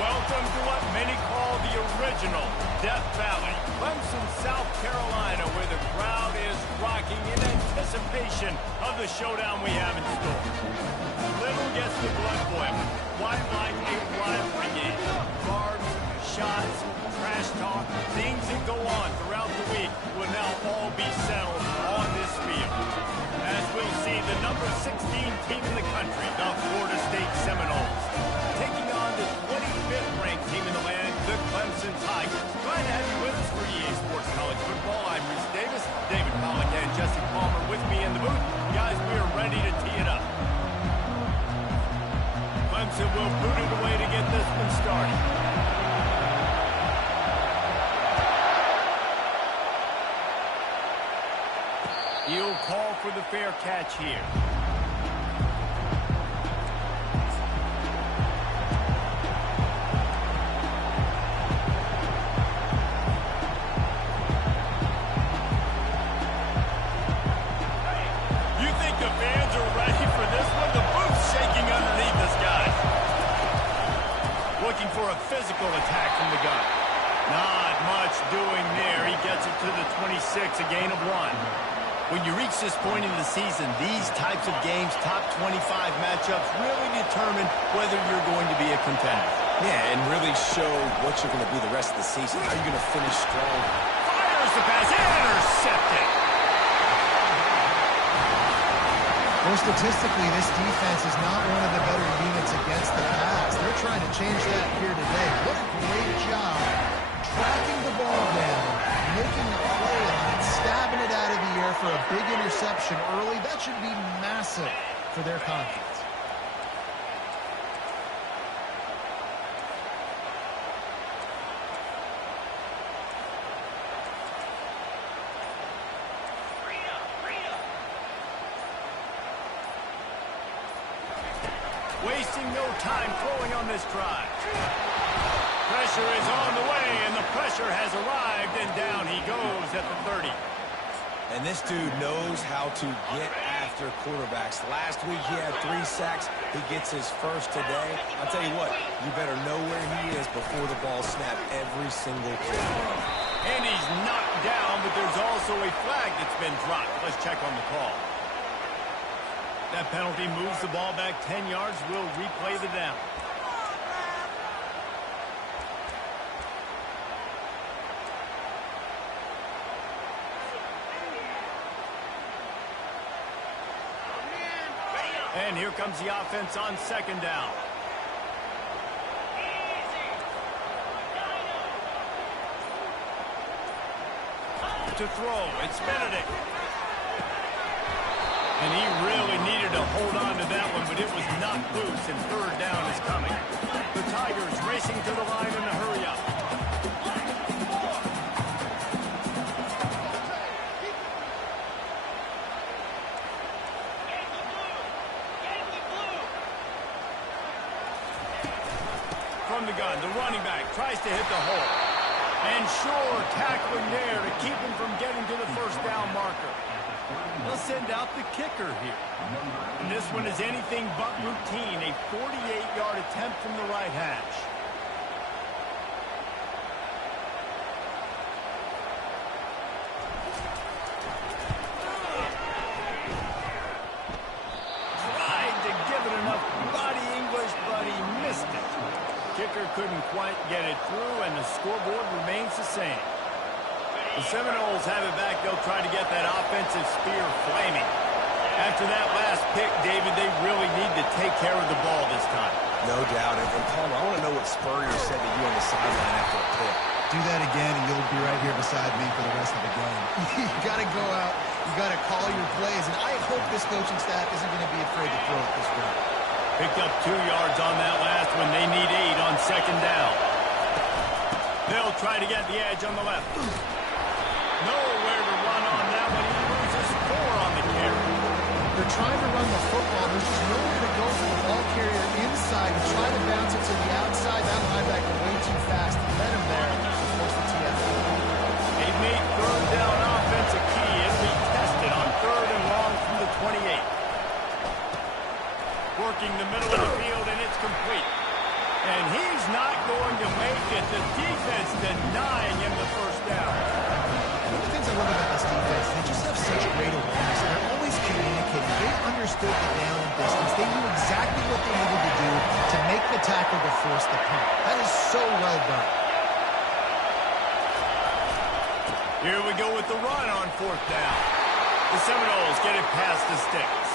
Welcome to what many call the original Death Valley, Clemson, South Carolina, where the crowd is rocking in anticipation of the showdown we have in store. Little gets the blood boiling, quite like a rivalry game. Barbs, shots, trash talk, things that go on throughout the week will now all be settled on this field. As we'll see, the number 16 team in the country, the Florida State Seminoles, taking on the 25th ranked team in the land, the Clemson Tigers. Glad to have you with us for EA Sports College Football. I'm Reese Davis, David Pollack and Jesse Palmer with me in the booth. Guys, we are ready to tee it up. Clemson will boot it away to get this one started. He'll call for the fair catch here. For a physical attack from the gun. Not much doing there. He gets it to the 26, a gain of 1. When you reach this point in the season, these types of games, top 25 matchups, really determine whether you're going to be a contender. Yeah, and really show what you're going to be the rest of the season. How are you going to finish strong? Fires the pass, intercepted. Well, statistically, this defense is not one of the better units against the pass. They're trying to change that here today. What a great job tracking the ball down, making a play on it, stabbing it out of the air for a big interception early. That should be massive for their confidence. Wasting no time throwing on this drive. Pressure is on the way, and the pressure has arrived, and down he goes at the 30. And this dude knows how to get after quarterbacks. Last week he had 3 sacks. He gets his first today. I'll tell you what, you better know where he is before the ball snapped every single play. And he's knocked down, but there's also a flag that's been dropped. Let's check on the call. That penalty moves the ball back 10 yards. We'll replay the down. And here comes the offense on second down. To throw, it's Benedict. And he really needed to hold on to that one, but it was knocked loose, and third down is coming. The Tigers racing to the line in a hurry up. From the gun, the running back tries to hit the hole. And sure, tackling there to keep him from getting to the first down marker. They'll send out the kicker here. And this one is anything but routine, a 48-yard attempt from the right hash. Tried to give it enough body English, but he missed it. Kicker couldn't quite get it through, and the scoreboard remains the same. The Seminoles have it back. They'll try to get that offensive spear flaming. After that last pick, David, they really need to take care of the ball this time. No doubt. And Palmer, I want to know what Spurrier said to you on the sideline after a pick. Do that again, and you'll be right here beside me for the rest of the game. You got to go out. You got to call your plays, and I hope this coaching staff isn't going to be afraid to throw it this way. Picked up 2 yards on that last one. They need 8 on second down. They'll try to get the edge on the left. Nowhere to run on that one. He loses 4 on the carry. They're trying to run the football. There's just nowhere to go for the ball carrier inside. You try to bounce it to the outside. That linebacker way too fast. Let him there. Force the TFL. They've made third down offense a key. It'll be tested on third and long from the 28. Working the middle of the field, and it's complete. And he's not going to make it. The defense denying him the first down. One of the things I love about this defense, they just have such great awareness. They're always communicating. They understood the down and distance. They knew exactly what they needed to do to make the tackle to force the punt. That is so well done. Here we go with the run on fourth down. The Seminoles get it past the sticks.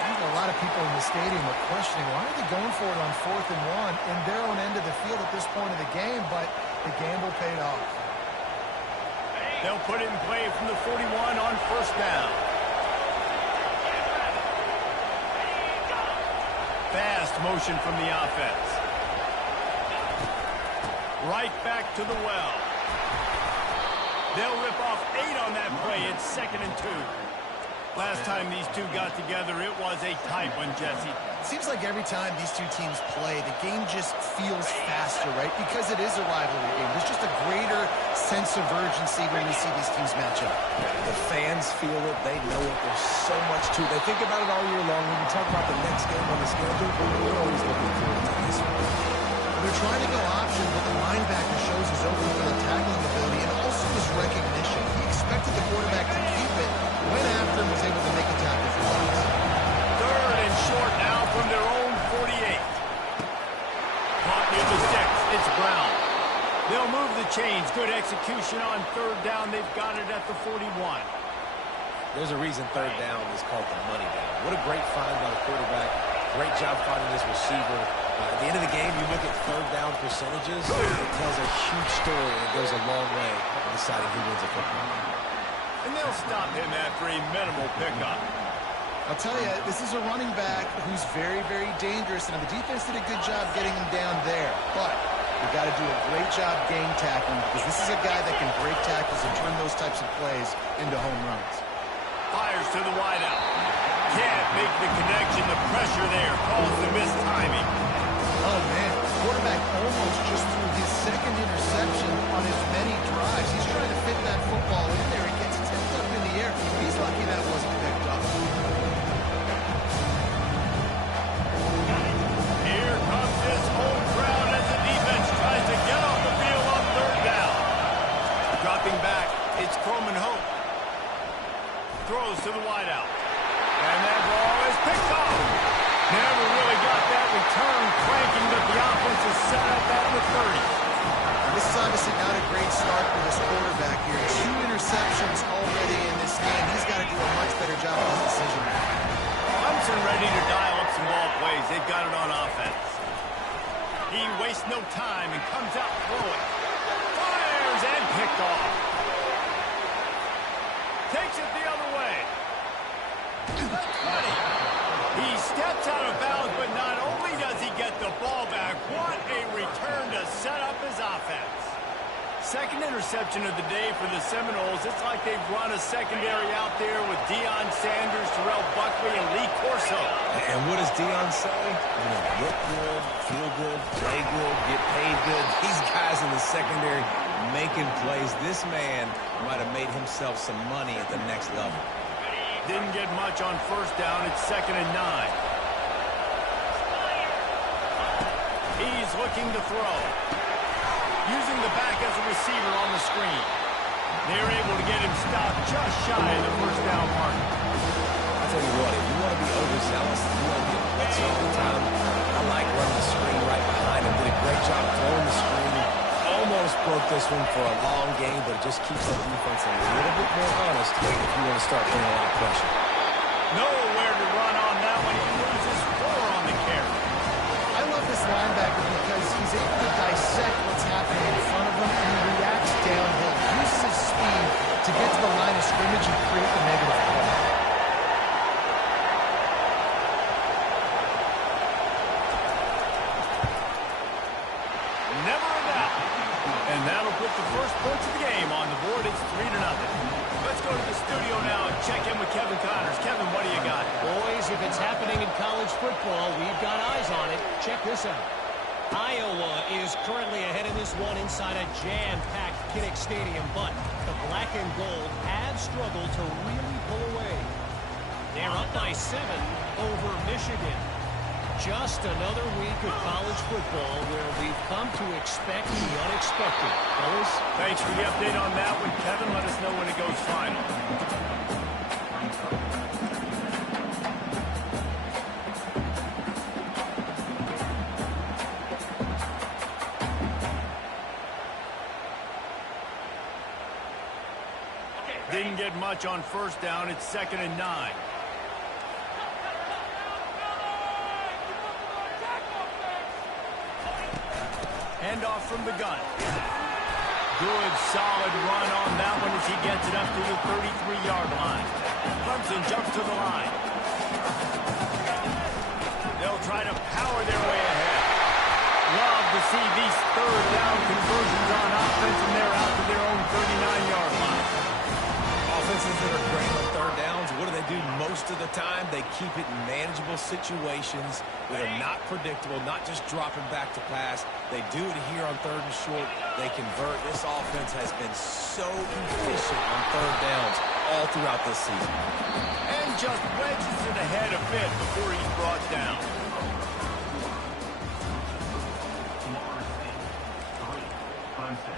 I think a lot of people in the stadium are questioning, why are they going for it on 4th and 1 in their own end of the field at this point of the game, but the gamble paid off. They'll put it in play from the 41 on first down. Fast motion from the offense. Right back to the well. They'll rip off 8 on that play. It's 2nd and 2. Last time these two got together, it was a tight one, Jesse. It seems like every time these two teams play, the game just feels faster, right? Because it is a rivalry game. There's just a greater sense of urgency when we see these teams match up. The fans feel it. They know it. There's so much to it. They think about it all year long. When we talk about the next game on the schedule, we're always looking forward to this one. They're trying to go option, but the linebacker shows his overall tackling ability and also his recognition. He expected the quarterback to keep it, went after and was able to make a tackle for loss. 3rd and short now from their own 48. Caught near the sticks. It's Brown. They'll move the chains. Good execution on 3rd down. They've got it at the 41. There's a reason 3rd down is called the money down. What a great find by the quarterback. Great job finding his receiver. At the end of the game, you look at 3rd down percentages. It tells a huge story and it goes a long way in deciding who wins a football game. And they'll stop him after a minimal pickup. I'll tell you, this is a running back who's very, very dangerous, and the defense did a good job getting him down there. But we've got to do a great job game tackling because this is a guy that can break tackles and turn those types of plays into home runs. Fires to the wideout. Can't make the connection. The pressure there calls the missed timing. Oh, man. The quarterback almost just threw his 2nd interception on as many drives. He's trying to fit that football in there. It gets tipped up in the air. He's lucky that wasn't picked up. Here comes this home crowd as the defense tries to get off the field on 3rd down. Dropping back, it's Coleman Hope. Throws to the wideout. And that ball is picked off. Never really got that return cranking, but the offense is set up at the 30. This is obviously not a great start for this quarterback here. 2 interceptions already in this game. He's got to do a much better job of his decision making. Clemson ready to dial up some ball plays. They've got it on offense. He wastes no time and comes out throwing. Fires and picked off. Takes it the other way. He steps out of bounds, but not only does he get the ball back, what a return to set up his offense. 2nd interception of the day for the Seminoles. It's like they've run a secondary out there with Deion Sanders, Terrell Buckley, and Lee Corso. And what does Deion say? You know, look good, feel good, play good, get paid good. These guys in the secondary making plays. This man might have made himself some money at the next level. Didn't get much on 1st down. It's 2nd and 9. He's looking to throw. Using the back as a receiver on the screen. They're able to get him stopped just shy of the 1st down mark. I'll tell you what, if you want to be overzealous, if you want to get blitz all the time, I like running the screen right behind him. Did a great job throwing the screen. Almost broke this one for a long game, but it just keeps the defense a little bit more honest if you want to start putting a lot of pressure. Nowhere to run on that one. He loses 4 on the carry. I love this linebacker because he's able to dissect what's happening in front of him, and he reacts downhill. He uses his speed to get to the line of scrimmage and create the negative play. Never a doubt. And that'll put the first points of the game on the board. It's 3-0. Let's go to the studio now and check in with Kevin Connors. Kevin, what do you got? Boys, if it's happening in college football, we've got eyes on it. Check this out. Iowa is currently ahead in this one inside a jam-packed Kinnick Stadium, but the black and gold have struggled to really pull away. They're up by 7 over Michigan. Just another week of college football where we've come to expect the unexpected. Fellas? Thanks for the update on that one, Kevin. Let us know when it goes final. Didn't get much on first down. It's 2nd and 9. Handoff from the gun. Good, solid run on that one as he gets it up to the 33-yard line. Clemson jumps to the line. They'll try to power their way ahead. Love to see these third down conversions on offense, and they're out to their own 39-yard line. Offenses that are great on third downs, what do? Most of the time, they keep it in manageable situations where they're not predictable, not just dropping back to pass. They do it here on 3rd and short. They convert. This offense has been so efficient on third downs all throughout this season. And just wedges it ahead a bit before he's brought down. Clemson,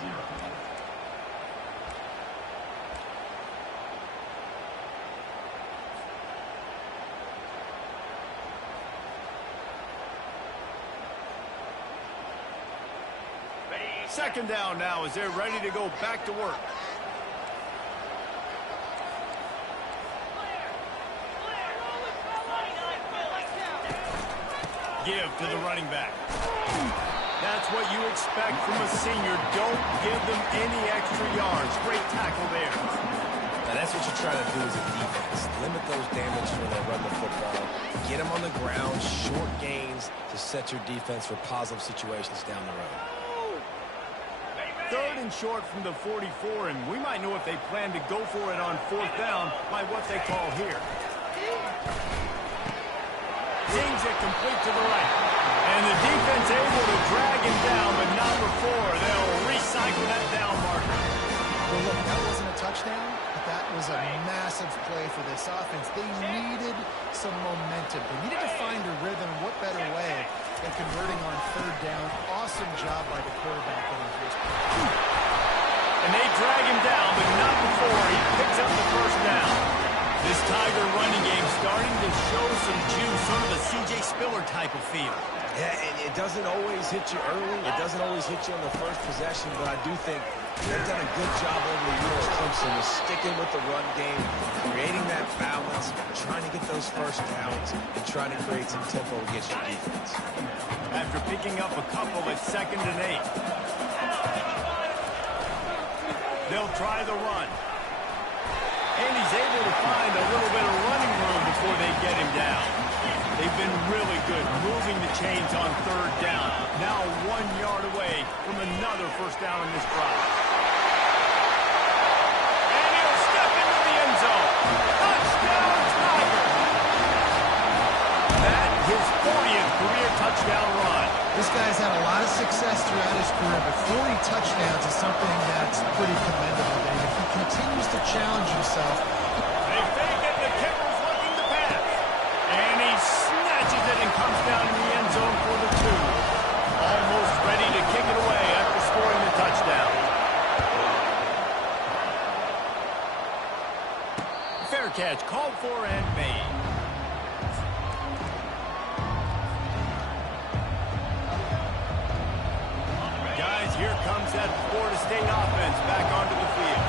0. Second down now as they're ready to go back to work. Give to the running back. That's what you expect from a senior. Don't give them any extra yards. Great tackle there. Now that's what you're trying to do as a defense. Limit those damages when they run the football. Get them on the ground, short gains to set your defense for positive situations down the road. 3rd and short from the 44, and we might know if they plan to go for it on 4th down by what they call here. Zings it complete to the right. And the defense able to drag him down, but not before. They'll recycle that down marker. Well, look, that wasn't a touchdown, but that was a massive play for this offense. They needed some momentum. They needed to find a rhythm. What better way than converting on 3rd down? Awesome job by the quarterback getting to his point. And they drag him down, but not before he picks up the 1st down. This Tiger running game starting to show some juice, sort of a C.J. Spiller type of feel. Yeah, and it doesn't always hit you early. It doesn't always hit you on the first possession, but I do think they've done a good job over the years, Clemson, of sticking with the run game, creating that balance, trying to get those first downs, and trying to create some tempo against your defense. After picking up a couple at 2nd and 8. They'll try the run. And he's able to find a little bit of running room before they get him down. They've been really good moving the chains on 3rd down. Now 1 yard away from another 1st down in this drive. And he'll step into the end zone. Touchdown, Tiger! That his 40th career touchdown run. This guy's had a lot of success throughout his career, but 40 touchdowns is something that's pretty commendable. And if he continues to challenge himself. They fake it, the kicker's looking to pass. And he snatches it and comes down in the end zone for the 2. Almost ready to kick it away after scoring the touchdown. Fair catch, called for and made. Guys, here comes that Florida State offense back onto the field.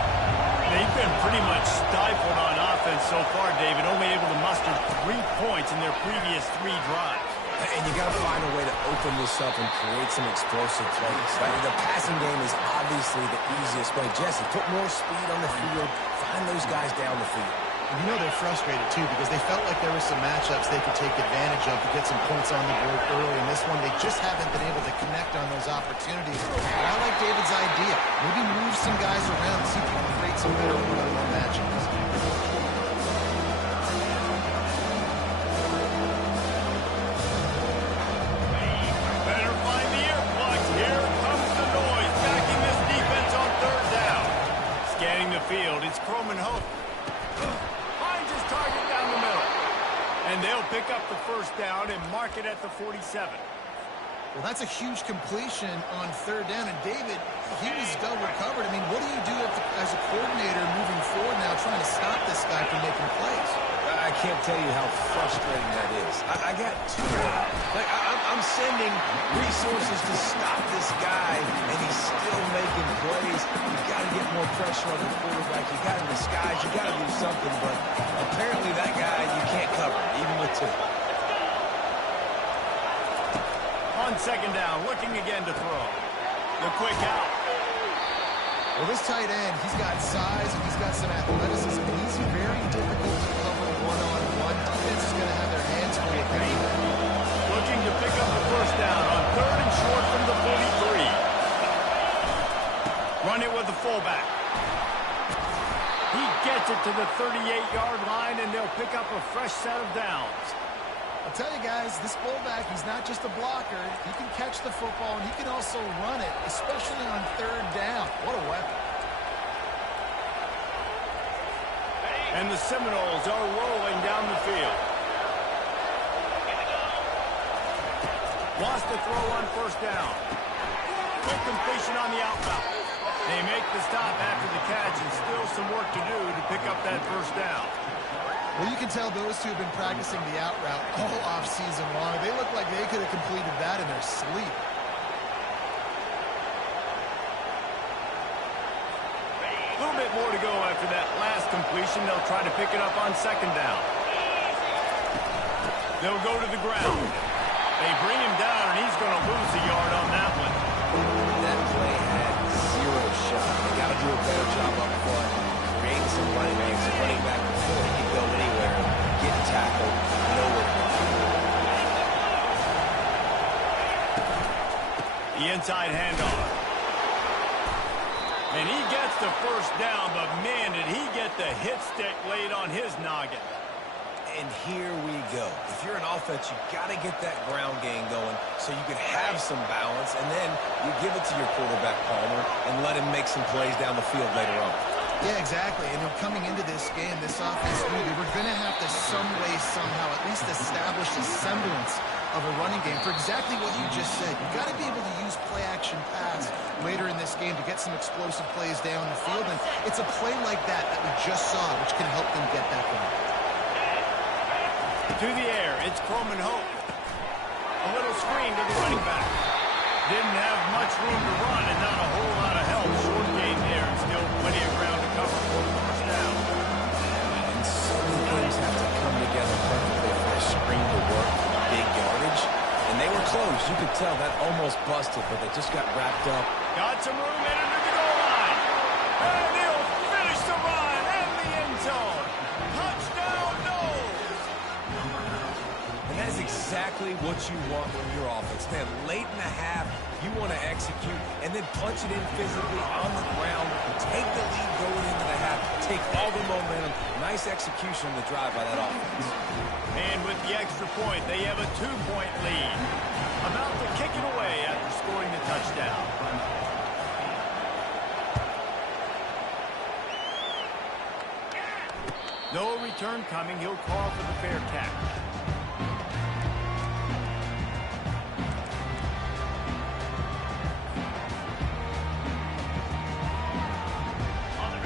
They've been pretty much stifled on offense so far, David, only able to muster 3 points in their previous 3 drives. And you got to find a way to open this up and create some explosive plays. Right? The passing game is obviously the easiest way. Jesse, put more speed on the field. Find those guys down the field. And you know they're frustrated, too, because they felt like there were some matchups they could take advantage of to get some points on the board early. In this one, they just haven't been able to connect on those opportunities. But I like David's idea. Maybe move some guys around and see if you can create some better one-on-one matchups. Better find the earplugs. Here comes the noise, backing this defense on 3rd down. Scanning the field, it's Croman Hope. Finds his target down the middle. And they'll pick up the first down and mark it at the 47. Well, that's a huge completion on third down. And David, he was double covered. I mean, what do you do as a coordinator moving forward now trying to stop this guy from making plays? I can't tell you how frustrating that is. I got two. I'm sending resources to stop this guy, and he's still making plays. You got to get more pressure on the quarterback. You got to disguise. You got to do something. But apparently that guy, you can't cover, even with two. On second down, looking again to throw. The quick out. Well, this tight end, he's got size and he's got some athleticism. He's very difficult to cover one-on-one. Defense is going to have their hands full with him. Looking to pick up the first down on third and short from the 43. Run it with the fullback. He gets it to the 38-yard line, and they'll pick up a fresh set of downs. I'll tell you guys, this fullback, he's not just a blocker. He can catch the football, and he can also run it, especially on third down. What a weapon. And the Seminoles are rolling down the field. Wants to throw on first down. Quick completion on the out route. They make the stop after the catch, and still some work to do to pick up that first down. Well, you can tell those two have been practicing the out route all off-season long. They look like they could have completed that in their sleep. A little bit more to go after that last completion. They'll try to pick it up on second down. They'll go to the ground. They bring him down, and he's going to lose a yard on that one. That play had zero shot. They got to do a better job up front, creating some running lanes, running back before he can go anywhere, get tackled, nowhere to go. The inside handoff. And he gets the first down, but man, did he get the hit stick laid on his noggin. And here we go. If you're an offense, you got to get that ground game going so you can have some balance, and then you give it to your quarterback, Palmer, and let him make some plays down the field later on. Yeah, exactly. And coming into this game, this offense knew they were going to have to some way, somehow, at least establish a semblance of a running game for exactly what you just said. You've got to be able to use play-action pass later in this game to get some explosive plays down the field, and it's a play like that that we just saw, which can help them get that going. To the air, it's Coleman Hope. A little screen to the running back. Didn't have much room to run and not a whole lot of help. Short game there and still plenty of ground to cover for the first down. And so many things have to come together perfectly for a screen to work, big yardage. And they were close. You could tell that almost busted, but they just got wrapped up. Got some room headed to the goal line. And he'll finish the run and the end zone. Touchdown, Noles. And that's exactly what you want from your offense. Man, late in the half, you want to execute and then punch it in physically on the ground. Take the lead going into the half. Take all the momentum. Nice execution on the drive by that offense. And with the extra point, they have a 2-point lead. About to kick it away after scoring the touchdown. No return coming. He'll call for the fair catch.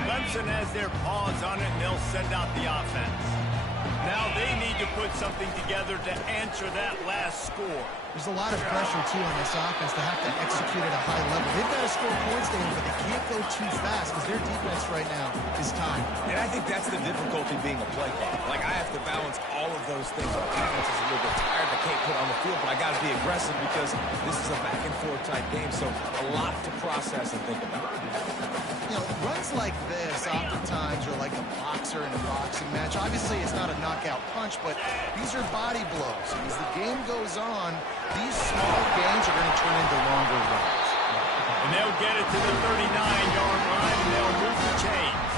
Clemson has their paws on it, and they'll send out the offense. Now they need to put something together to answer that last score. There's a lot of pressure, too, on this offense to have to execute at a high level. They've got to score points, David, but they can't go too fast because their defense right now is timed. And I think that's the difficulty being a play caller. Like, I have to balance all of those things. My defense is a little bit tired. I can't put on the field, but I got to be aggressive because this is a back-and-forth type game, so a lot to process and think about. You know, runs like this oftentimes are like a boxer in a boxing match. Obviously, it's not a knockout punch, but these are body blows. And as the game goes on, these small gains are going to turn into longer runs. And they'll get it to the 39-yard line, and they'll move the chains.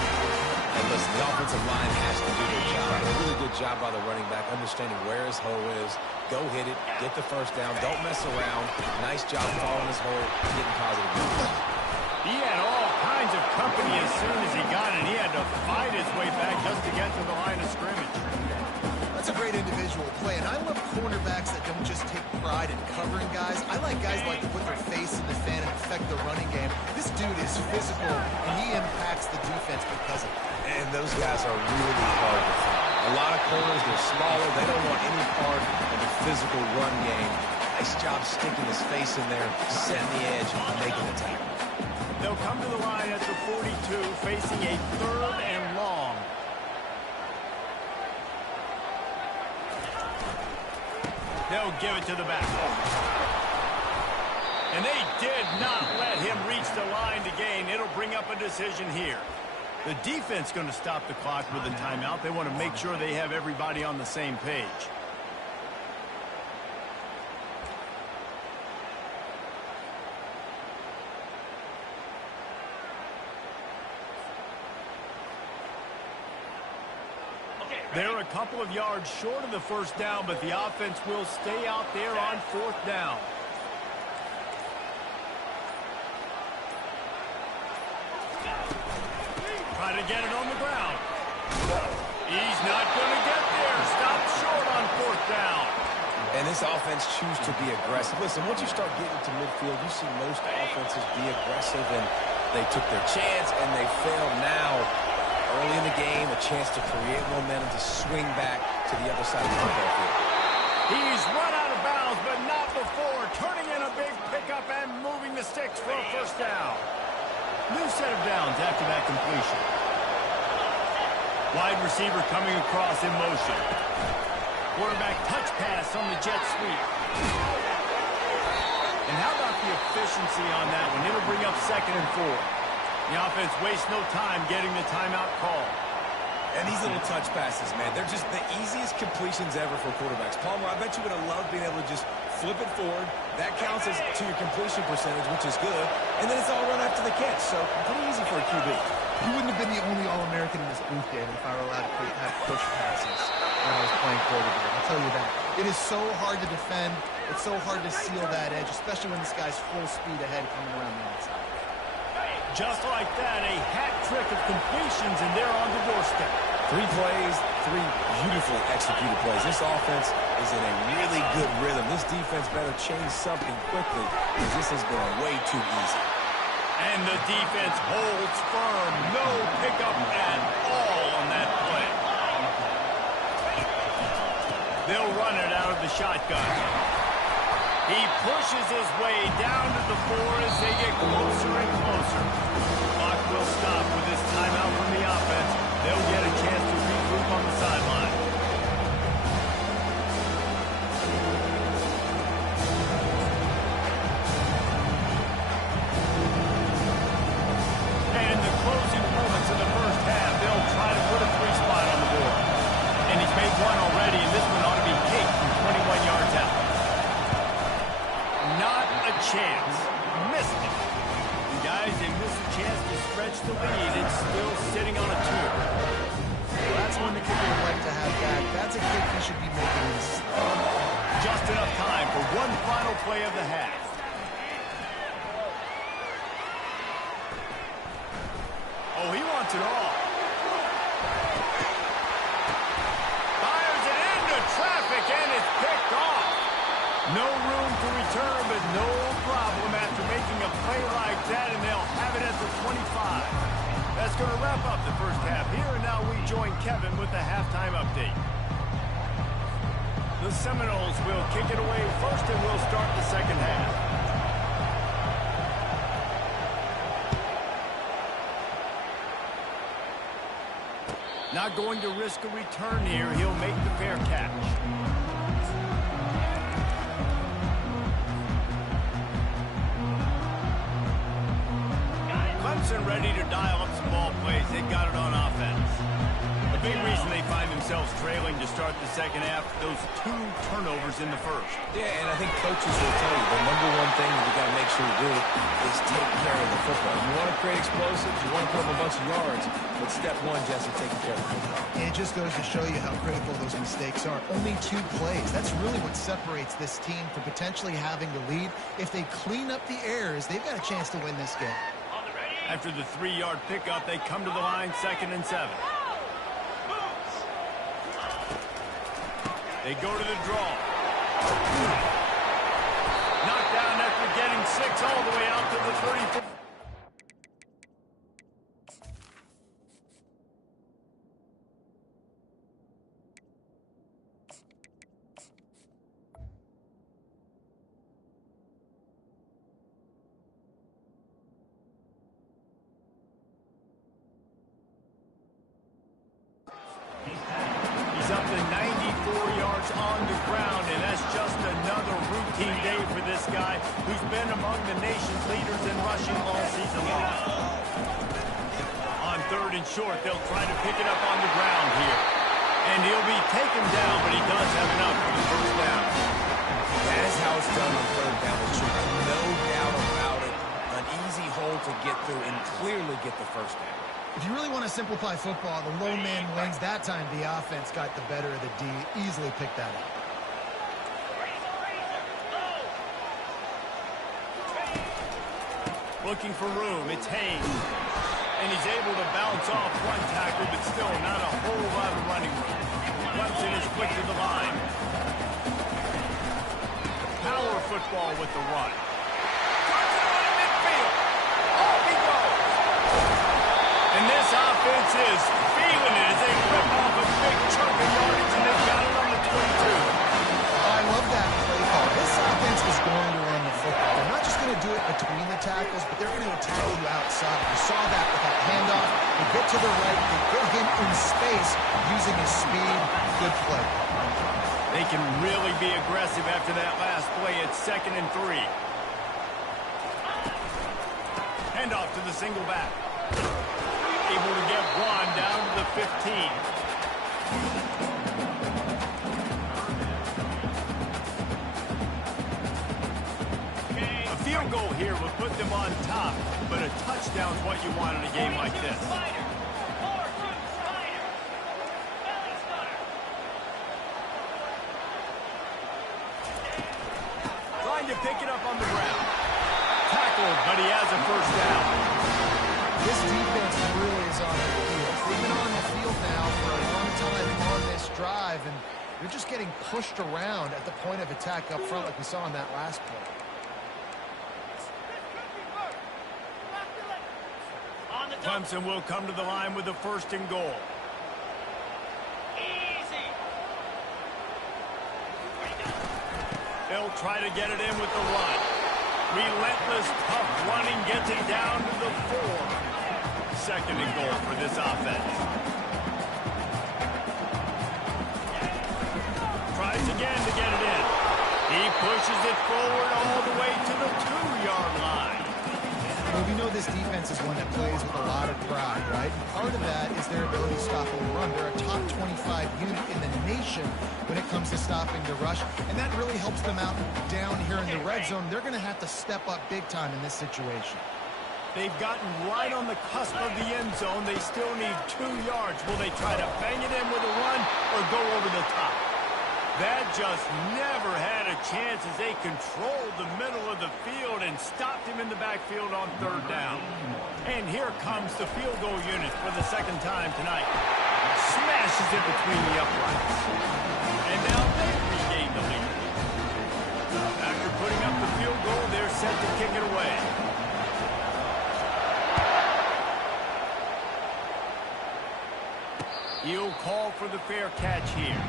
And listen, the offensive line has to do their job. A really good job by the running back, understanding where his hole is. Go hit it, get the first down, don't mess around. Nice job following his hole, getting positive yards. He had all kinds of company as soon as he got it. He had to fight his way back just to get to the line of scrimmage. That's a great individual individual play, and I love cornerbacks that don't just take pride in covering guys. I like guys who like to put their face in the fan and affect the running game. This dude is physical, and he impacts the defense because of it. And those guys are really hard to find. A lot of corners, they're smaller. They don't want any part of the physical run game. Nice job sticking his face in there, setting the edge, and making the tackle. They'll come to the line at the 42, facing a 3rd and long. They'll give it to the back. And they did not let him reach the line to gain. It'll bring up a decision here. The defense going to stop the clock with a timeout. They want to make sure they have everybody on the same page. They're a couple of yards short of the first down, but the offense will stay out there on 4th down. Try to get it on the ground. He's not going to get there. Stopped short on 4th down. And this offense chooses to be aggressive. Listen, once you start getting to midfield, you see most offenses be aggressive, and they took their chance, and they failed now. Early in the game, a chance to create momentum to swing back to the other side of the football field. He's run out of bounds, but not before. Turning in a big pickup and moving the sticks for a first down. New set of downs after that completion. Wide receiver coming across in motion. Quarterback touch pass on the jet sweep. And how about the efficiency on that one? It'll bring up 2nd and 4. The offense wastes no time getting the timeout call. And these little touch passes, man, they're just the easiest completions ever for quarterbacks. Palmer, I bet you would have loved being able to just flip it forward. That counts as to your completion percentage, which is good. And then it's all run after the catch, so pretty easy for a QB. You wouldn't have been the only All-American in this booth game if I were allowed to have push passes when I was playing quarterback. I'll tell you that. It is so hard to defend. It's so hard to seal that edge, especially when this guy's full speed ahead coming around the outside. Just like that, a hat trick of completions, and they're on the doorstep. 3 plays, 3 beautifully executed plays. This offense is in a really good rhythm. This defense better change something quickly, because this has been way too easy. And the defense holds firm. No pickup at all on that play. They'll run it out of the shotgun. He pushes his way down to the 4 as they get closer and closer. Clock will stop with this timeout from the offense. They'll get a chance to regroup on the sideline. And in the closing moments of the first half, they'll try to put a 3 spot on the board. And he's made 1 already, and this one ought to be caked from 21 yards out. Not a chance. Missed it. And guys, they missed a chance to stretch the lead. It's still sitting on a 2. Well, that's one the kicker would like to have back. That's a kick he should be making this. Just enough time for one final play of the half. Oh, he wants it all. Fires it into traffic, and it's picked off. No room to return, but no problem after making a play like that, and they'll have it at the 25. That's going to wrap up the first half here, and now we join Kevin with the halftime update. The Seminoles will kick it away first, and we'll start the second half. Not going to risk a return here. He'll make the fair catch. Clemson ready to dial up some ball plays. They got it on offense. A big reason they find themselves trailing to start the second half, those 2 turnovers in the first. Yeah, and I think coaches will tell you the number one thing that you got to make sure you do is take care of the football. You want to create explosives, you want to put up a bunch of yards, but step 1, Jesse, taking care of the football. It just goes to show you how critical those mistakes are. Only 2 plays. That's really what separates this team from potentially having to lead. If they clean up the errors, they've got a chance to win this game. After the 3-yard pickup, they come to the line 2nd and 7. They go to the draw. Knocked down after getting 6 all the way out to the 34. He's up to 94 yards on the ground, and that's just another routine day for this guy who's been among the nation's leaders in rushing all season long. On 3rd and short, they'll try to pick it up on the ground here. And he'll be taken down, but he does have enough for the first down. That is how it's done on 3rd down. It should be no doubt about it. An easy hole to get through and clearly get the first down. If you really want to simplify football, the low man wins. That time the offense got the better of the D. Easily picked that up. Looking for room. It's Hayes. And he's able to bounce off one tackle, but still not a whole lot of running room. Clemson is quick to the line. Power football with the run. Touchdown midfield. Off he goes. And this offense is feeling it as they rip off a big chunk of yardage, and they've got it on the 22. I love that play call. This offense is going to run the football. They're not just going to do it between the tackles, but they're going to attack you outside. You saw that with that handoff. They get to the right. They get him in space using his speed. Good play. They can really be aggressive after that last play. It's 2nd and 3. Handoff to the single back. Able to get one down to the 15. A field goal here would put them on top, but a touchdown's what you want in a game like this. Trying to pick it up on the ground. Tackled, but he has a first down. This defense really is on the field. They've been on the field now for a long time on this drive, and they're just getting pushed around at the point of attack up front like we saw on that last play. Clemson will come to the line with a 1st and goal. They'll try to get it in with the run. Relentless, tough running gets it down to the 4. 2nd and goal for this offense. Tries again to get it in. He pushes it forward all the way to the 2-yard line. Well, we know this defense is one that plays with a lot of pride, right? And part of that is their ability to stop a run. They're a top 25 unit in the nation when it comes to stopping the rush, and that really helps them out down here in the red zone. They're going to have to step up big time in this situation. They've gotten right on the cusp of the end zone. They still need 2 yards. Will they try to bang it in with a run or go over the top? That just never had a chance as they controlled the middle of the field and stopped him in the backfield on 3rd down. And here comes the field goal unit for the 2nd time tonight. Smashes it between the uprights. And now they regain the lead. After putting up the field goal, they're set to kick it away. He'll call for the fair catch here.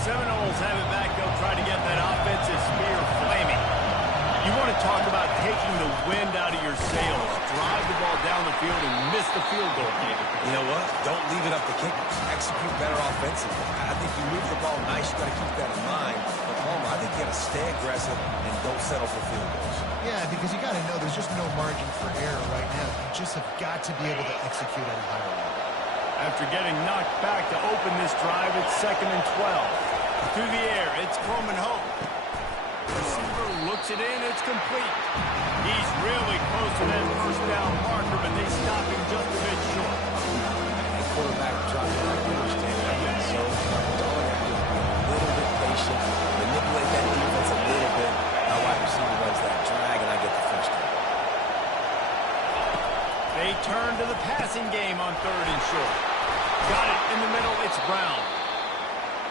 Seminoles have it back. They'll try to get that offensive spear flaming. You want to talk about taking the wind out of your sails. Drive the ball down the field and miss the field goal. You know what? Don't leave it up to kickers. Execute better offensively. I think you move the ball nice. You got to keep that in mind. But Palmer, I think you got to stay aggressive and don't settle for field goals. Yeah, because you got to know there's just no margin for error right now. You just have got to be able to execute at a higher level. After getting knocked back to open this drive, it's 2nd and 12. Through the air, it's Coleman Hope. Receiver looks it in, it's complete. He's really close to that first down marker, but they stop him just a bit short. And quarterback trying to understand that. So So all I have to do is be a little bit patient, manipulate that defense a little bit. My wide receiver runs that drag, and I get the first down. They turn to the passing game on 3rd and short. Got it in the middle. It's Brown.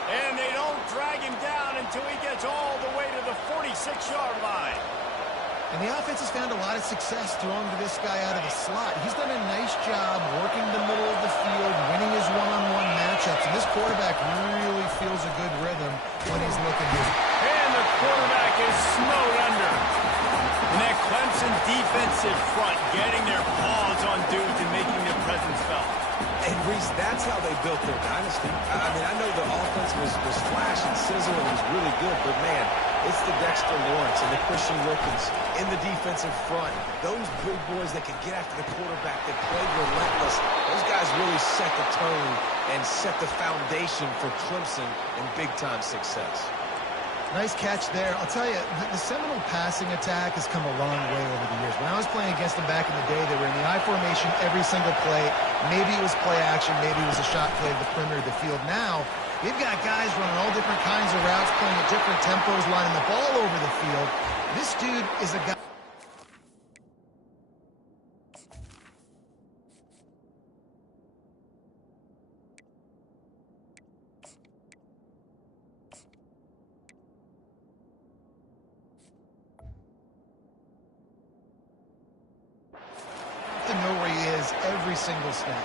And they don't drag him down until he gets all the way to the 46-yard line. And the offense has found a lot of success throwing to this guy out of the slot. He's done a nice job working the middle of the field, winning his one-on-one matchups. And this quarterback really feels a good rhythm when he's looking here. And the quarterback is snowed under. And that Clemson defensive front getting their paws on dudes and making their presence felt. And Reese, that's how they built their dynasty. I mean, I know the offense was flash and sizzle and was really good, but man, it's the Dexter Lawrence and the Christian Wilkins in the defensive front. Those big boys that can get after the quarterback, that play relentless. Those guys really set the tone and set the foundation for Clemson and big-time success. Nice catch there. I'll tell you, the Seminole passing attack has come a long way over the years. When I was playing against them back in the day, they were in the I formation every single play. Maybe it was play action, maybe it was a shot play to the perimeter of the field. Now, they've got guys running all different kinds of routes, playing at different tempos, lining the ball over the field. This dude is a guy. To know where he is every single snap.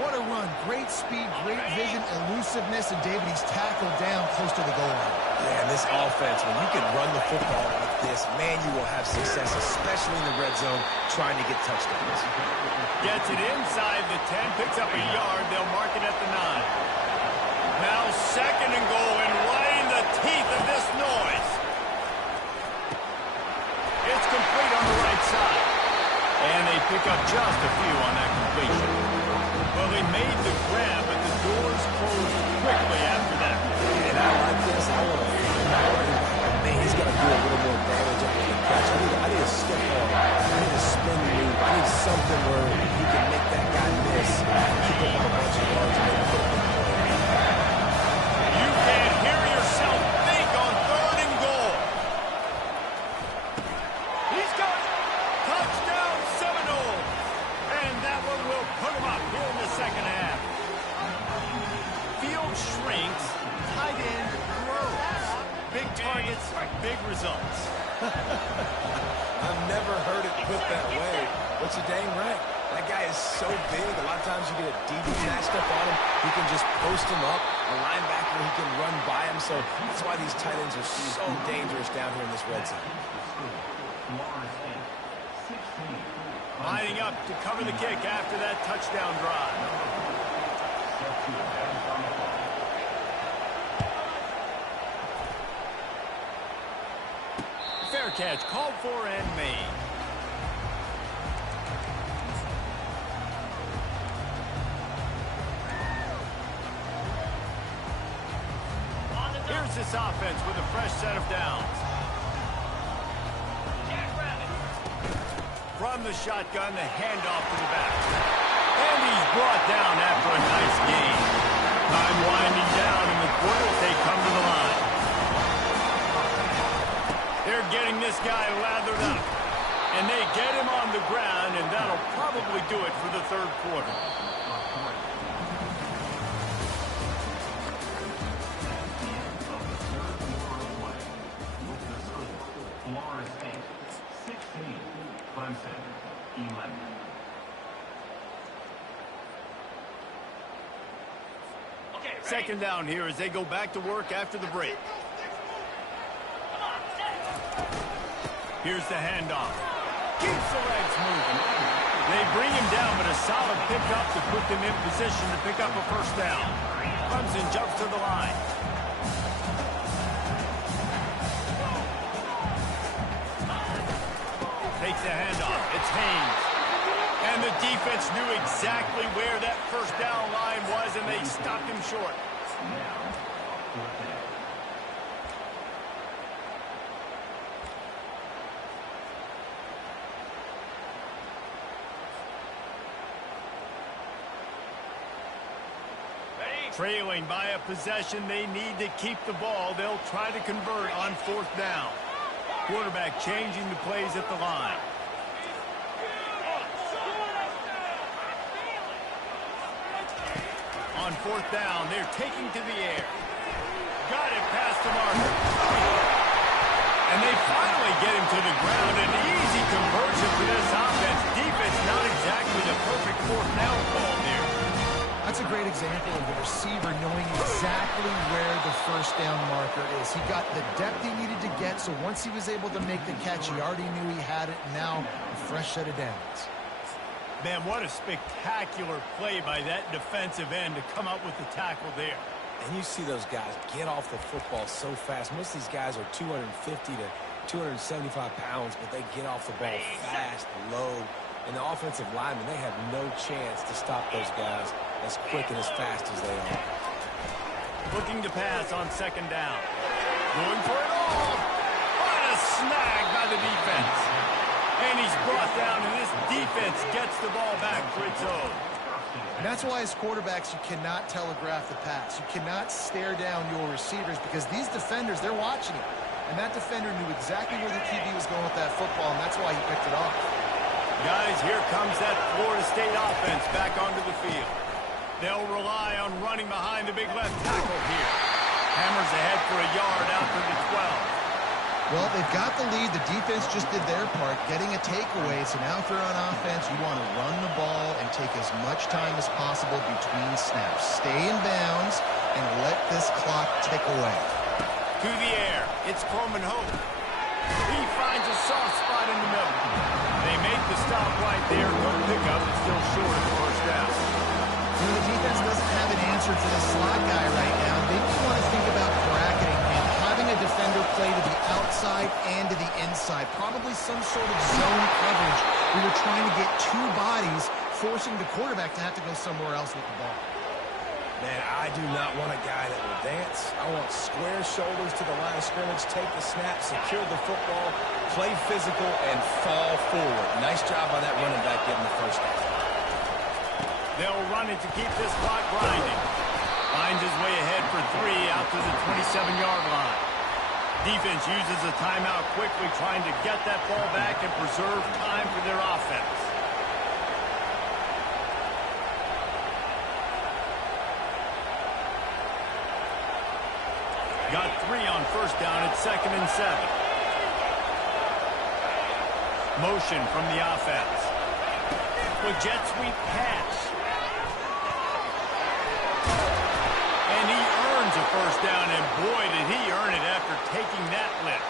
What a run. Great speed, great vision, elusiveness, and David, he's tackled down close to the goal line. Yeah, and this offense, when you can run the football like this, man, you will have success, especially in the red zone, trying to get touchdowns. Gets it inside the 10, picks up a yard. They'll mark it at the 9. Now 2nd and goal, and right in the teeth of this noise. It's complete on the right side. And they pick up just a few on that completion. Well, they made the grab, but the doors closed quickly after that. And I like this. I want to man, he's got to do a little more damage after the catch. I need a stiff arm. I need a spin move. I need something where he can make that guy miss, keep him on a bunch of yards, and maybe put a big play. You can't hear yourself think on 3rd and goal. He's got it. Touchdown Seminole. And that one will put him up here in the 2nd half. Field shrinks, tight end grows. Big targets, big results. I've never heard it put that way, but you're dang right. That guy is so big. A lot of times you get a DB matched up on him. He can just post him up. A linebacker, he can run by him. So that's why these tight ends are so dangerous down here in this red zone. Lining up to cover the kick after that touchdown drive. Fair catch called for and made. Here's this offense with a fresh set of downs. From the shotgun, the handoff to the back. And he's brought down after a nice gain. Time winding down in the quarter as they come to the line. They're getting this guy lathered up. And they get him on the ground, and that'll probably do it for the 3rd quarter. Clemson, 11. Second down here as they go back to work after the break. Here's the handoff. Keeps the legs moving. They bring him down, but a solid pickup to put them in position to pick up a 1st down. Clemson jumps to the line. Takes the handoff. It's Haynes. And the defense knew exactly where that 1st down line was, and they stopped him short. Trailing by a possession, they need to keep the ball. They'll try to convert on 4th down. Quarterback changing the plays at the line. On 4th down, they're taking to the air. Got it past the marker. And they finally get him to the ground. An easy conversion for this offense. Defense not exactly the perfect 4th down call there. That's a great example of the receiver knowing exactly where the 1st down marker is. He got the depth he needed to get, so once he was able to make the catch, he already knew he had it. Now, a fresh set of downs. Man, what a spectacular play by that defensive end to come up with the tackle there. And you see those guys get off the football so fast. Most of these guys are 250 to 275 pounds, but they get off the ball fast, low. And the offensive linemen, they have no chance to stop those guys as quick and as fast as they are. Looking to pass on 2nd down. Going for it all. What a snag by the defense. And he's brought down, and this defense gets the ball back for its own. And that's why as quarterbacks, you cannot telegraph the pass. You cannot stare down your receivers because these defenders, they're watching it. And that defender knew exactly where the QB was going with that football, and that's why he picked it off. Guys, here comes that Florida State offense back onto the field. They'll rely on running behind the big left tackle here. Hammers ahead for a yard out to the 12. Well, they've got the lead. The defense just did their part, getting a takeaway. So now if you're on offense, you want to run the ball and take as much time as possible between snaps. Stay in bounds and let this clock tick away. To the air. It's Coleman Hope. He finds a soft spot in the middle. They make the stop right there. Good pickup. It's still short of the 1st down. You know, the defense doesn't have an answer for the slot guy right now. Maybe you want to think about bracketing and having a defender play to the outside and to the inside. Probably some sort of zone coverage where you're trying to get 2 bodies, forcing the quarterback to have to go somewhere else with the ball. Man, I do not want a guy that will dance. I want square shoulders to the line of scrimmage, take the snap, secure the football, play physical, and fall forward. Nice job by that running back getting the 1st down. They'll run it to keep this clock grinding. Finds his way ahead for 3 out to the 27-yard line. Defense uses a timeout quickly, trying to get that ball back and preserve time for their offense. Got 3 on 1st down at 2nd and 7. Motion from the offense. With jet sweep pass. And he earns a 1st down, and boy, did he earn it after taking that lift.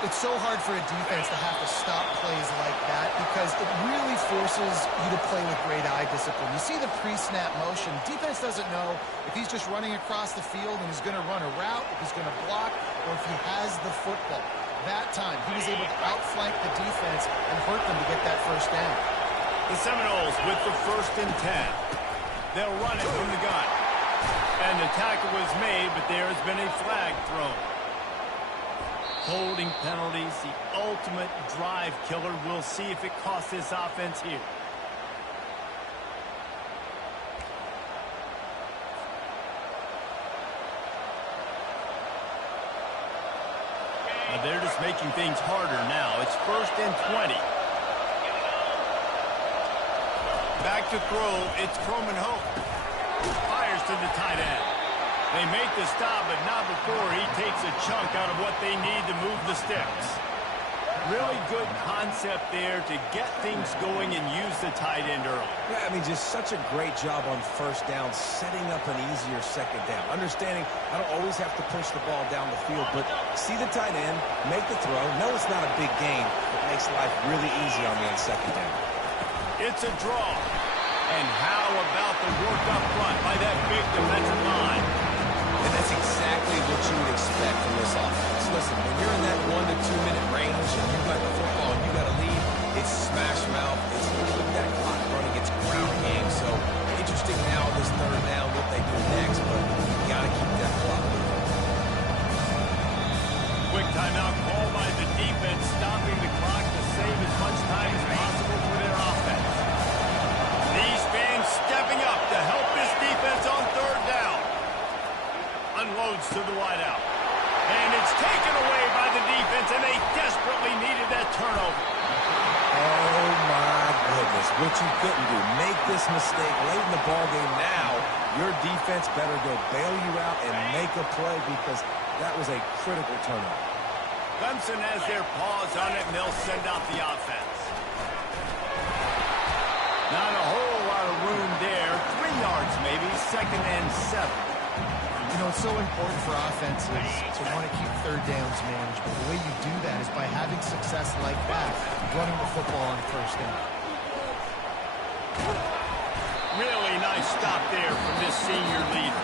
It's so hard for a defense to have to stop plays like that because it really forces you to play with great eye discipline. You see the pre-snap motion. Defense doesn't know if he's just running across the field and he's going to run a route, if he's going to block, or if he has the football. That time, he was able to outflank the defense and hurt them to get that 1st down. The Seminoles with the 1st and 10. They'll run it from the gun. And the tackle was made, but there has been a flag thrown. Holding penalties, the ultimate drive killer. We'll see if it costs this offense here. Now they're just making things harder now. It's 1st and 20. Back to throw. It's Coleman Hope. Fires to the tight end. They make the stop, but not before he takes a chunk out of what they need to move the sticks. Really good concept there to get things going and use the tight end early. Yeah, I mean, just such a great job on 1st down, setting up an easier 2nd down. Understanding I don't always have to push the ball down the field, but see the tight end, make the throw. No, it's not a big game. It makes life really easy on me on 2nd down. It's a draw. And how about the work up front by that big defensive line? And that's exactly what you would expect from this offense. Listen, when you're in that 1 to 2 minute range and you've got the football and you've got a lead, it's smash mouth. It's keep that clock running. It's ground game. So interesting now on this 3rd down what they do next, but you got to keep that clock moving. Quick timeout call by the defense, stopping the clock to save as much time as possible for their offense. These fans stepping up to help this defense on 3rd down. Unloads to the wideout. And it's taken away by the defense, and they desperately needed that turnover. Oh, my goodness. What you couldn't do. Make this mistake late in the ballgame now. Your defense better go bail you out and make a play because that was a critical turnover. Clemson has their paws on it, and they'll send out the offense. Not a whole lot of room there. 3 yards maybe, 2nd and 7. You know, it's so important for offenses to want to keep third downs managed, but the way you do that is by having success like that, running the football on first down. Really nice stop there from this senior leader.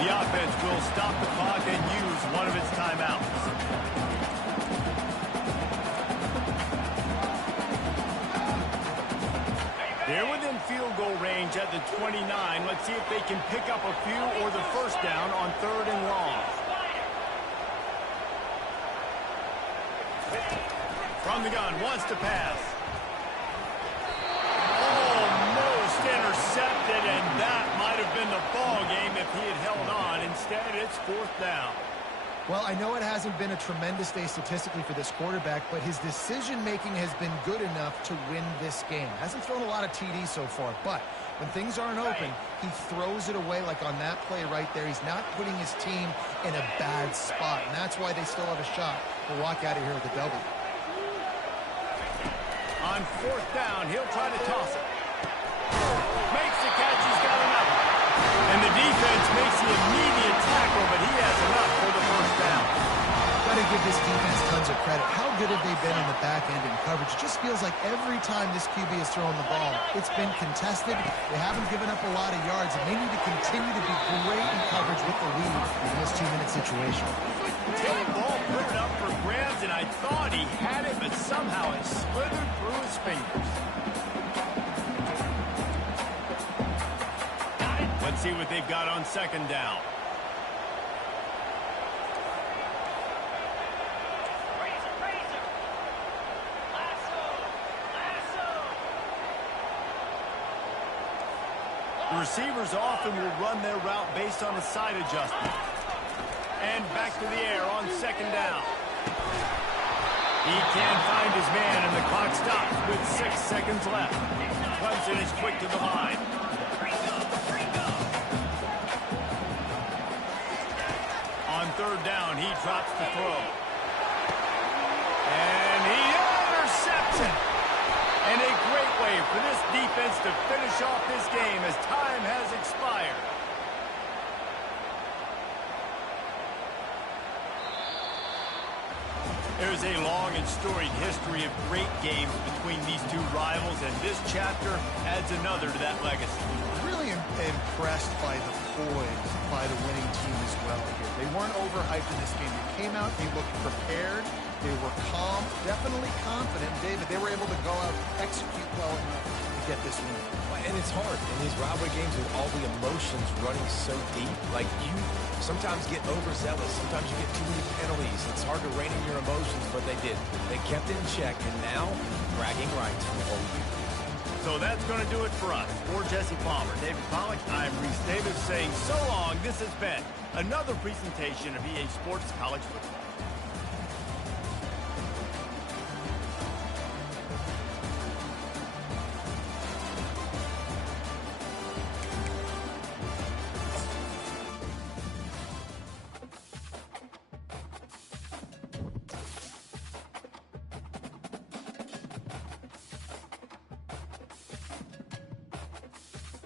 The offense will stop the clock and use one of its timeouts. They're within field goal range at the 29. Let's see if they can pick up a few or the first down on 3rd and long. From the gun, wants to pass. Almost intercepted, and that might have been the ball game if he had held on. Instead, it's 4th down. Well, I know it hasn't been a tremendous day statistically for this quarterback, but his decision-making has been good enough to win this game. Hasn't thrown a lot of TDs so far, but when things aren't open, he throws it away like on that play right there. He's not putting his team in a bad spot, and that's why they still have a shot to walk out of here with a W. On 4th down, he'll try to toss it. Makes the catch, he's got enough. And the defense makes the immediate tackle, but he has enough for the first down. Got to give this defense tons of credit. How good have they been on the back end in coverage? It just feels like every time this QB is throwing the ball, it's been contested. They haven't given up a lot of yards, and they need to continue to be great in coverage with the lead in this 2-minute situation. Take the ball, put it up for grabs, and I thought he had it, but somehow it slithered through his fingers. Let's see what they've got on 2nd down. The receivers often will run their route based on a side adjustment. And back to the air on 2nd down. He can't find his man, and the clock stops with 6 seconds left. Clemson is quick to the line. On 3rd down, he drops the throw. And he intercepts it. And a great way for this defense to finish off this game as time has expired. There's a long and storied history of great games between these two rivals, and this chapter adds another to that legacy. Really impressed by the poise by the winning team as well here. They weren't overhyped in this game. They came out, they looked prepared, they were calm, definitely confident. David, they were able to go out and execute well enough to get this win. And it's hard in these rivalry games with all the emotions running so deep. Like, you sometimes get overzealous. Sometimes you get too many penalties. It's hard to rein in your emotions, but they did. They kept it in check, and now bragging rights for the whole year. So that's going to do it for us. For Jesse Palmer, David Pollack, I'm Reese Davis saying so long. This has been another presentation of EA Sports College Football.